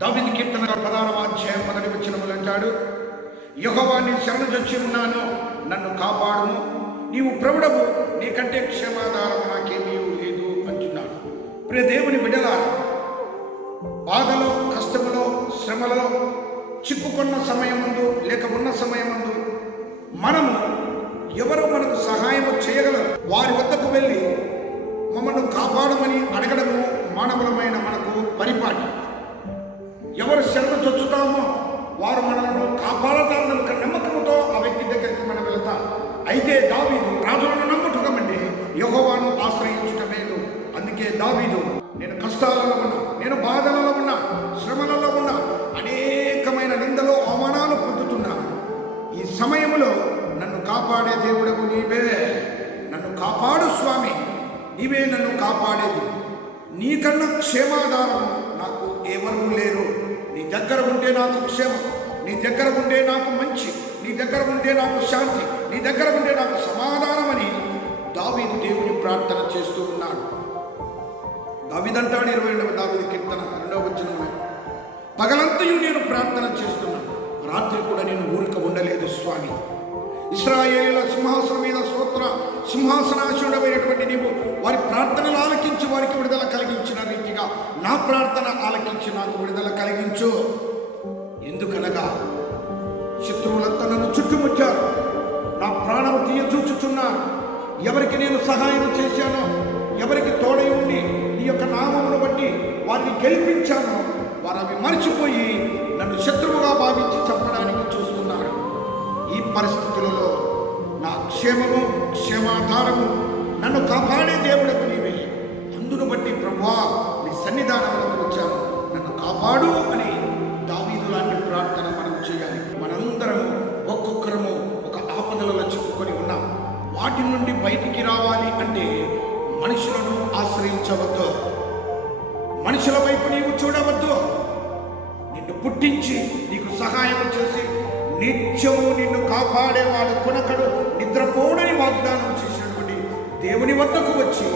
దావీదు కీర్తన 16వ అధ్యాయం 1వ వచనములో అంటాడు, యెహోవా నీ శరణుజొచ్చి ఉన్నాను, నన్ను కాపాడుము, నీవు ప్రభుడవు, నీకంటే క్షేమాధారము నాకేమీ లేదు అంటున్నాడు. ప్రియ దేవుని బిడ్డలారా, బాధలో, కష్టములో, శ్రమలలో చిక్కుకున్న సమయమందు లేక ఉన్న సమయమందు మనము ఎవరు మనకు సహాయం చేయగలరు వారి వద్దకు వెళ్ళి మమ్మల్ని కాపాడమని అడగడము మానవులమైన మనకు పరిపాటి. ఎవరు శరణ చొచ్చుతామో వారు మనలను కాపాడతారన్న నమ్మకంతో ఆ వ్యక్తి దగ్గరికి మనం వెళతాం. అయితే దావీదు రాజులను నమ్ముటమంటే యెహోవాను ఆశ్రయించుట మేలు. అందుకే దావీదు, నేను కష్టాలలో ఉన్నా, నేను బాధలలో ఉన్నా, శ్రమలలో ఉన్నా, అనేకమైన నిందలు అవమానాలు పొందుతున్నా, ఈ సమయంలో నన్ను కాపాడే దేవుడవు నీవే, నన్ను కాపాడు స్వామి, నీవే నన్ను కాపాడేది, నీకన్నా క్షేమాధారం నాకు ఎవరూ లేరు. నీ దగ్గర ఉంటే నాకు క్షేమం, నీ దగ్గర ఉంటే నాకు మంచి, నీ దగ్గర ఉంటే నాకు శాంతి, నీ దగ్గర ఉంటే నాకు సమాధానం అని దావీదు దేవుని ప్రార్థన చేస్తూ ఉన్నాడు. దావీదంటాడు 22వ దావీదు కీర్తన 2వ వచనంలో, పగలంతయు నేను ప్రార్థన చేస్తున్నాను, రాత్రి కూడా నేను ఊరిక ఉండలేదు స్వామి. ఇశ్రాయేలీయుల సింహాసనం మీద సింహాసనాశుడమైనటువంటి నీవు వారి ప్రార్థనలు ఆలకించి వారికి విడుదల కలిగించిన రీతిగా నా ప్రార్థన ఆలకించి నాకు విడుదల కలిగించు. ఎందుకనగా శత్రువులంతా నన్ను చుట్టుముట్టారు, నా ప్రాణము తీయచూచుచున్నారు. ఎవరికి నేను సహాయం చేశానో, ఎవరికి తోడై ఉండి నీ యొక్క నామమును బట్టి వారిని గెలిపించానో వారు అవి మర్చిపోయి నన్ను శత్రువుగా భావించి చంపడానికి చూస్తున్నారు. ఈ పరిస్థితులలో నా క్షేమము, క్షేమాధారము, నన్ను కాపాడే దేవుడకు నీవే. అందును బట్టి ప్రభువా నీ సన్నిధానంలో వచ్చాను, నన్ను కాపాడు అని దావీదు లాంటి ప్రార్థన మనం చేయాలి. మనందరము ఒక్కొక్కరము ఒక ఆపదలలో చిక్కుకొని ఉన్నాం. వాటి నుండి బయటికి రావాలి అంటే మనుషులను ఆశ్రయించవద్దు, మనుషుల వైపు నీవు చూడవద్దు. నిన్ను పుట్టించి నీకు సహాయం చేసి నిత్యము నిన్ను కాపాడేవాడు కొనకడు, నిద్రపోడని వాగ్దానం చేసినటువంటి దేవుని వద్దకు వచ్చి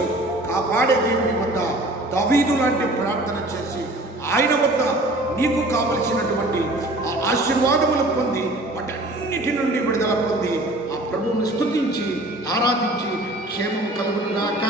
కాపాడే దేవుని వద్ద దావీదు లాంటి ప్రార్థన చేసి ఆయన వద్ద నీకు కావలసినటువంటి ఆ ఆశీర్వాదములు పొంది వాటన్నిటి నుండి విడుదల పొంది ఆ ప్రభువుని స్తుతించి ఆరాధించి క్షేమం కలుగునుగాక.